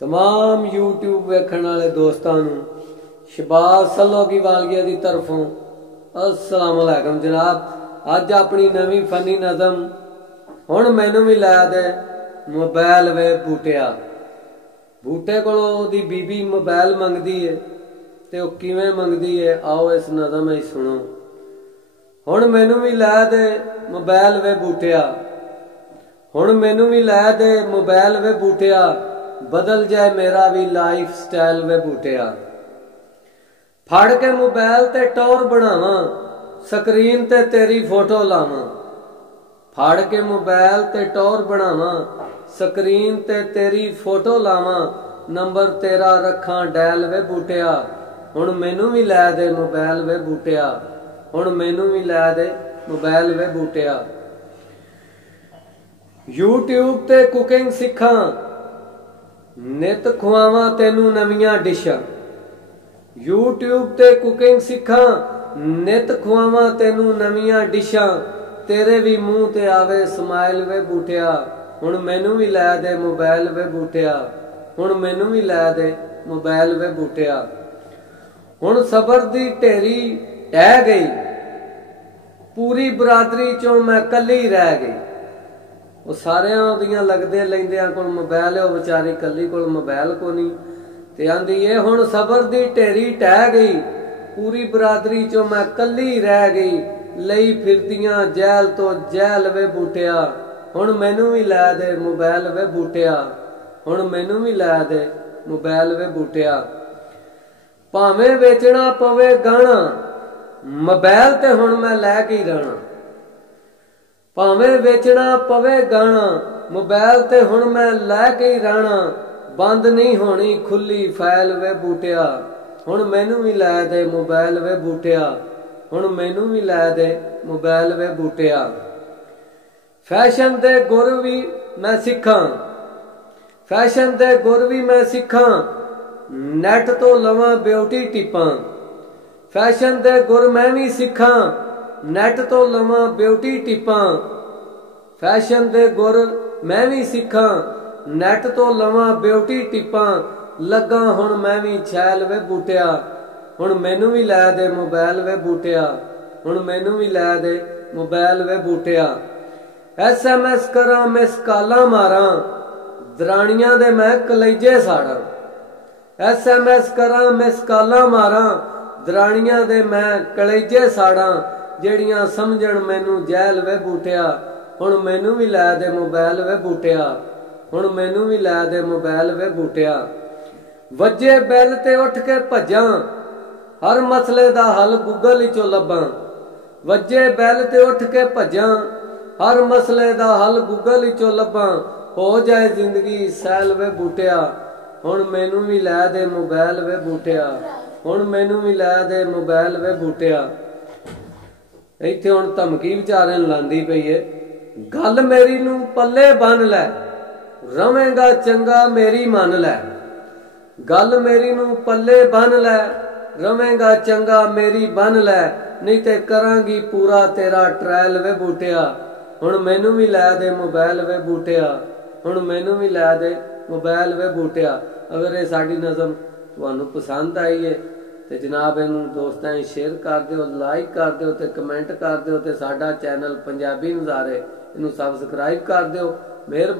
तमाम यूट्यूब वेखण वाले दोस्तों शहबाज सलोगी वालिया की तरफों अस्सलाम वालेकुम जनाब। अज अपनी नवी फनी नज़म हुण मैनू भी लै दे मोबाइल वे बूटिया। बूटे कोलों ओहदी बीबी मोबाइल मंगदी है ते ओह किवें मंगदी है, आओ इस नज़म ही सुनो। हुण मैनू भी लै दे मोबाइल वे बूटिया, हुण मैनू भी लै दे मोबाइल वे बूटिया, बदल जाए मेरा भी लाइफ स्टाइल वे बूटिया। फड़ के मोबाइल ते टौर बनावा, स्क्रीन ते तेरी फोटो लावा। फड़ के मोबाइल ते टौर बनावा, स्क्रीन ते तेरी फोटो लावा, नंबर तेरा रखा डैल वे बूटिया। हुण मैनू भी लै दे मोबाइल वे बूटिया, हुण मैनू भी लै दे मोबाइल वे बूटिया। यूट्यूब ते कुकिंग सिखा, नित खुआवा तेनू नवियां डिशां। यूट्यूब ते कुकिंग सिखा, नित खुआवा तेनू नवियां डिशां, तेरे भी मूँह ते आवे स्माइल वे बूटिया। हुण मैनू भी लै दे मोबाइल वे बूटिया, हुण मैनू भी लै दे मोबाइल वे बूटिया। हुण सबर दी ढेरी ढह गई, पूरी बरादरी चों मैं कल्ली रह गई। वो सारियां दियां लगदे लैंदियां कोल मोबाइल है, वो बेचारी कल्ली कोल मोबाइल को नहीं। ते आंदी ये हुण सबर दी ढेरी ढह गई, पूरी बरादरी चों मैं कल्ली रह गई, लई फिरदियां जैल तो जैल वे बूटिया। हुण मैनू भी लै दे मोबाइल वे बूटिया, हुण मैनू भी लै दे मोबाइल वे बूटिया। भावें वेचना पवे गाना, मोबाइल ते हुण मैं लै के रहना। भावें वेचना पवे गाना, मोबाइल ते हुण मैं लै के ही रहना, बंद नहीं होनी खुली फाइल वे बूटिया। हुण मैनू भी लै दे मोबाइल वे बूटिया, हुण मैनू भी लै दे मोबाइल वे बूटिया। फैशन दे गुर भी मैं सिखा, फैशन दे गुर भी मैं सिखा, नैट तो लवां ब्यूटी टिप्पां। फैशन दे गुर मैं भी सिखा, नैट तो लवां ब्यूटी टिप्पां। फैशन दे गुर मैं भी सिखा, नैट तो लवां ब्यूटी टिप्पां, लगा हुण मैं भी छैल वे बूटिया। हुण मैनू भी लै दे मोबाइल वे बूटिया, हुण मैनू भी लै दे मोबाइल वे बूटिया। SMS करा मिस कालां मारां, दराणियां दे मैं कलेजे साड़ां। SMS करा मिस कालां मारां, दराणियां दे मैं कलेजे साड़ां, जेड़ियां समझण मैनू जैल वे बूटिया। हुण मैनू भी लै दे मोबाइल वे बूटिया, हुण मैनू भी लै दे मोबाइल वे बूटिया। वज्जे बैल ते उठ के भज्जां, हर मसले दा हल गूगल विचों लभां। वज्जे बैल ते उठ के भज्जां, हर मसले दा हल गूगल विचों लभां, हो जाए जिंदगी सैल वे बूटिया। हुण मैनू भी लै दे मोबाइल वे बूटिया, हुण मैनू भी लै दे मोबाइल वे बूटिया। इत्थे हुण धमकी विचारे लांदी पई है, गल मेरी नू पल्ले बन लै, रवेगा चंगा मेरी मन लै। गल मेरी नू पल्ले बन लै, रवेगा चंगा मेरी बन लै, नहीं ते करांगी पूरा तेरा ट्रायल वे बूटिया। हुण मैनू भी लै दे मोबाइल वे बूटिया, हुण मैनू भी लै दे मोबाइल वे बूटिया। अगर ये साडी नज़म तुहानू पसंद आई है तो जनाब इनू दोस्तां ही शेयर कर दिओ, लाइक कर दिओ ते कमेंट कर दिओ ते साडा चैनल पंजाबी नज़ारे इनू सबसक्राइब कर दिओ। मेहरबानी।